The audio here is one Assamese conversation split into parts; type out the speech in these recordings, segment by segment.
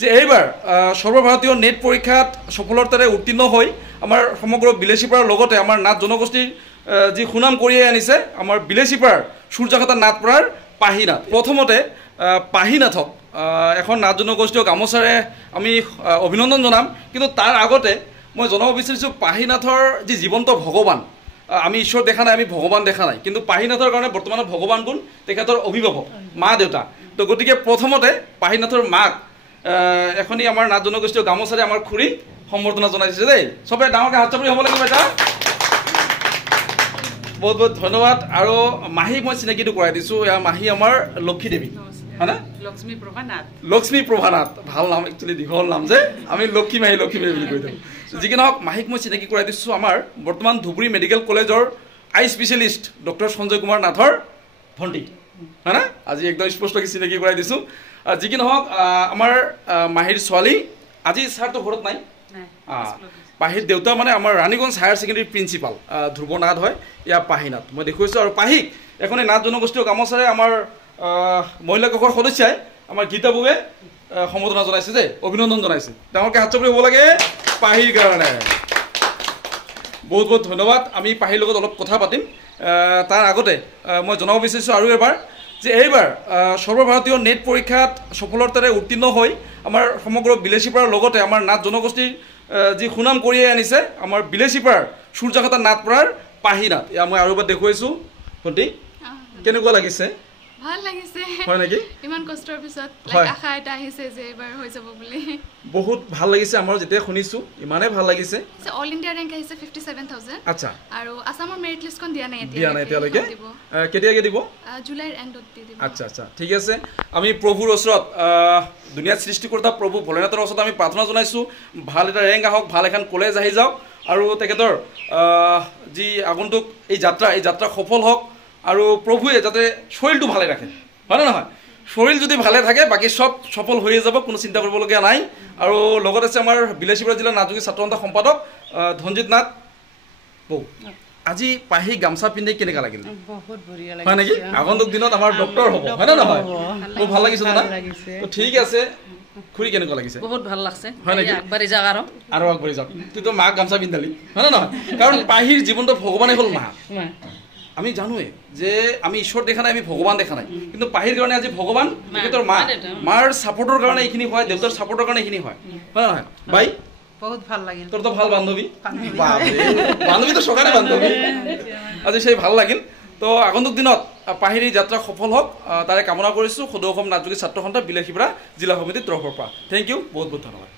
যে এইবাৰ সৰ্বভাৰতীয় নেট পৰীক্ষাত সফলতাৰে উত্তীৰ্ণ হৈ আমাৰ সমগ্ৰ বিলাসীপাৰাৰ লগতে আমাৰ নাথ জনগোষ্ঠীৰ যি সুনাম কঢ়িয়াই আনিছে আমাৰ বিলাসীপাৰাৰ সূৰ্যাঘাটা নাথপাৰাৰ পাহিনাথ। প্ৰথমতে পাহিনাথক এখন নাথ জনগোষ্ঠীয় গামোচাৰে আমি অভিনন্দন জনাম, কিন্তু তাৰ আগতে মই জনাব বিচাৰিছোঁ পাহিনাথৰ যি জীৱন্ত ভগৱান, আমি ঈশ্বৰ দেখা নাই, আমি ভগৱান দেখা নাই, কিন্তু পাহিনাথৰ কাৰণে বৰ্তমানত ভগৱান গুণ তেখেতৰ অভিভাৱক মা দেউতা। তো গতিকে প্ৰথমতে পাহিনাথৰ মাক এখনি আমাৰ নাথ জনগোষ্ঠীয় গামোচাৰে আমাৰ খুৰী সম্বৰ্ধনা জনাইছে দেই। চবে ডাঙৰকৈ হাত চাপৰি হ'ব লাগিব এটা। বহুত বহুত ধন্যবাদ। আৰু মাহীক মই চিনাকিটো কৰাই দিছোঁ, এয়া মাহী আমাৰ লক্ষী দেৱী, হয়নে? লক্ষ্মী প্ৰভানাথ, ভাল নাম, একচুৱেলি দীঘল নাম যে, আমি লক্ষী মাহী বুলি কৈ দিওঁ। যি কি নহওক মাহীক মই চিনাকি কৰাই দিছোঁ আমাৰ বৰ্তমান ধুবুৰী মেডিকেল কলেজৰ আই স্পেচিয়েলিষ্ট ডক্টৰ সঞ্জয় কুমাৰ নাথৰ ভণ্টি, হয়নে? আজি একদম স্পষ্টকৈ চিনাকি কৰাই দিছোঁ। যি কি নহওক আমাৰ মাহীৰ ছোৱালী আজি ছাৰটো ঘৰত নাই, পাহিৰ দেউতা মানে আমাৰ Raniganj higher secondary principal Dhruba Nath হয়, এয়া পাহিনাথ মই দেখুৱাইছোঁ। আৰু পাহিক এখনে নাথ জনগোষ্ঠীয় গামোচাৰে আমাৰ মহিলা কক্ষৰ সদস্যাই আমাৰ গীতা বৌৱে সম্বৰ্ধনা জনাইছে যে, অভিনন্দন জনাইছে। ডাঙৰকৈ হাত চাপৰি হ'ব লাগে পাহিৰ কাৰণে। বহুত বহুত ধন্যবাদ। আমি পাহিৰ লগত অলপ কথা পাতিম। তাৰ আগতে মই জনাব বিচাৰিছোঁ আৰু এবাৰ যে এইবাৰ সৰ্বভাৰতীয় নেট পৰীক্ষাত সফলতাৰে উত্তীৰ্ণ হৈ আমাৰ সমগ্ৰ বিলাসীপাৰাৰ লগতে আমাৰ নাথ জনগোষ্ঠীৰ যি সুনাম কঢ়িয়াই আনিছে আমাৰ বিলাসীপাৰাৰ সূৰ্যাঘাটা নাথপাৰাৰ পাহিনাথ। এয়া মই আৰু এবাৰ দেখুৱাইছোঁ। ভণ্টি কেনেকুৱা লাগিছে? ভাল লাগিছে, হয় নেকি? ইমান কষ্টৰ পিছত আশা এটা আহিছে যে এবাৰ হৈ যাব বুলি। বহুত ভাল লাগিছে আমাৰ যেতিয়া শুনিছোঁ, ইমানেই ভাল লাগিছে। অল ইণ্ডিয়া ৰেংক আহিছে 57,000। আচ্ছা, আৰু আসামৰ মেৰিট লিষ্টখন দিয়া নাই এতিয়ালৈকে। কেতিয়াকৈ দিব? জুলাইৰ এণ্ডত দি দিব। আচ্ছা আচ্ছা, ঠিক আছে। আমি প্ৰভুৰ ওচৰত দুনিয়াত সৃষ্টিকৰ্তা প্ৰভু ভোলেনাথৰ ওচৰত আমি প্ৰাৰ্থনা জনাইছোঁ, ভাল এটা ৰেংক আহক, ভাল এখন কলেজ আহি যাওক, আৰু তেখেতৰ যি আগন্তুক এই যাত্ৰা সফল হওক, আৰু প্ৰভুৱে যাতে শৰীৰটো ভালে ৰাখে, হয়নে নহয়? শৰীৰ যদি ভালে থাকে বাকী চব সফল হৈয়ে যাব, কোনো চিন্তা কৰিবলগীয়া নাই। আৰু লগত আছে আমাৰ বিলাসীপাৰা জিলাৰ নাথযোগী ছাত্ৰ সন্থা সম্পাদক ধনজিত নাথ বৌ। আজি পাহি গামচা পিন্ধি কেনেকুৱা লাগিল? বহুত বঢ়িয়া হয় নেকি? আগন্তুক দিনত আমাৰ ডক্টৰ হ'ব, হয়নে নহয়? বহুত ভাল লাগিছে না? ঠিক আছে। খুৰী কেনেকুৱা লাগিছে? বহুত ভাল লাগছে। হয় নেকি? আগবাঢ়ি যাওক আৰু আগবাঢ়ি যাওক। তুইতো মাক গামচা পিন্ধালি, হয়নে নহয়? কাৰণ পাহিৰ জীৱনটো ভগৱানে হ'ল মা। আমি জানোৱে যে আমি ঈশ্বৰ দেখা নাই, আমি ভগৱান দেখা নাই, কিন্তু পাহিৰ কাৰণে আজি ভগৱান তেখেতৰ মা। মাৰ ছাপোৰ্টৰ কাৰণে এইখিনি হয়, দেউতাৰ ছাপোৰ্টৰ কাৰণে এইখিনি হয়, হয় নহয়? বাই বহুত ভাল লাগিল। তোৰ তো ভাল বান্ধৱী, বান্ধৱী তো সকালে বান্ধৱী, আজি সেই ভাল লাগিল। তো আগন্তুক দিনত পাহিৰ যাত্ৰা সফল হওক তাৰে কামনা কৰিছোঁ সদৌ অসম নাথযোগী ছাত্ৰ সন্থা বিলাসীপাৰা জিলা সমিতিৰ তৰফৰ পৰা। থেংক ইউ, বহুত বহুত ধন্যবাদ।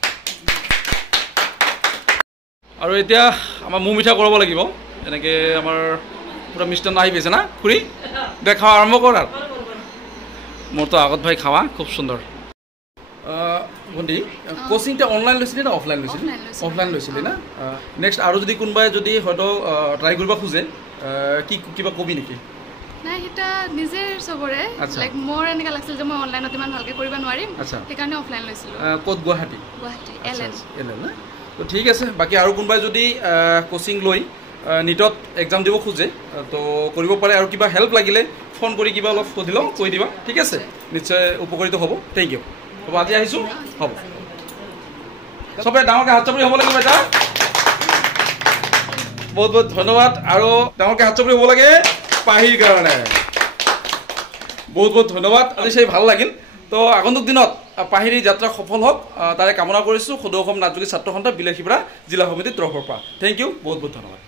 আৰু এতিয়া আমাৰ মুখ মিঠা কৰাব লাগিব, এনেকৈ আমাৰ পুৰা মিষ্টান্ন আহি পাইছে না খুৰী? দে খাওয়া আৰম্ভ কৰ। আৰু মোৰতো আগত ভাই খাওয়া খুব সুন্দৰ। ভণ্টি কোচিংটা অনলাইন লৈছিলি না অফলাইন লৈছিলি? অফলাইন লৈছিলি না? নেক্সট আৰু যদি কোনোবাই যদি হয়তো ট্ৰাই কৰিব খোজে কি কিবা কবি নেকি? নাই, এটা নিজে চবৰে লাইক মোৰ এনেকা লাগছিল যে মই অনলাইনত ইমান ভালকৈ কৰিব নোৱাৰিম, সেইকাৰণে অফলাইন লৈছিলোঁ। ক'ত? গুৱাহাটী এলএন না? তো ঠিক আছে। বাকী আৰু কোনোবাই যদি কোচিং লৈ নিটত এক্সাম দিব খোজে তো কৰিব পাৰে। আৰু কিবা হেল্প লাগিলে ফোন কৰি কিবা অলপ সুধিলেও কৈ দিবা, ঠিক আছে? নিশ্চয় উপকৃত হ'ব। Thank you. হ'ব, আজি আহিছোঁ, হ'ব। চবে ডাঙৰকৈ হাত চাপৰি হ'ব লাগিব এটা। বহুত বহুত ধন্যবাদ। আৰু ডাঙৰকৈ হাত চাপৰি হ'ব লাগে পাহিৰ কাৰণে। বহুত বহুত ধন্যবাদ। আজি সেই ভাল লাগিল। তো আগন্তুক দিনত পাহিৰ যাত্ৰা সফল হওক তাৰে কামনা কৰিছোঁ সদৌ অসম নাথযোগী ছাত্ৰ সন্থা বিলাসীপাৰা জিলা সমিতিৰ তৰফৰ পৰা। থেংক ইউ, বহুত বহুত ধন্যবাদ।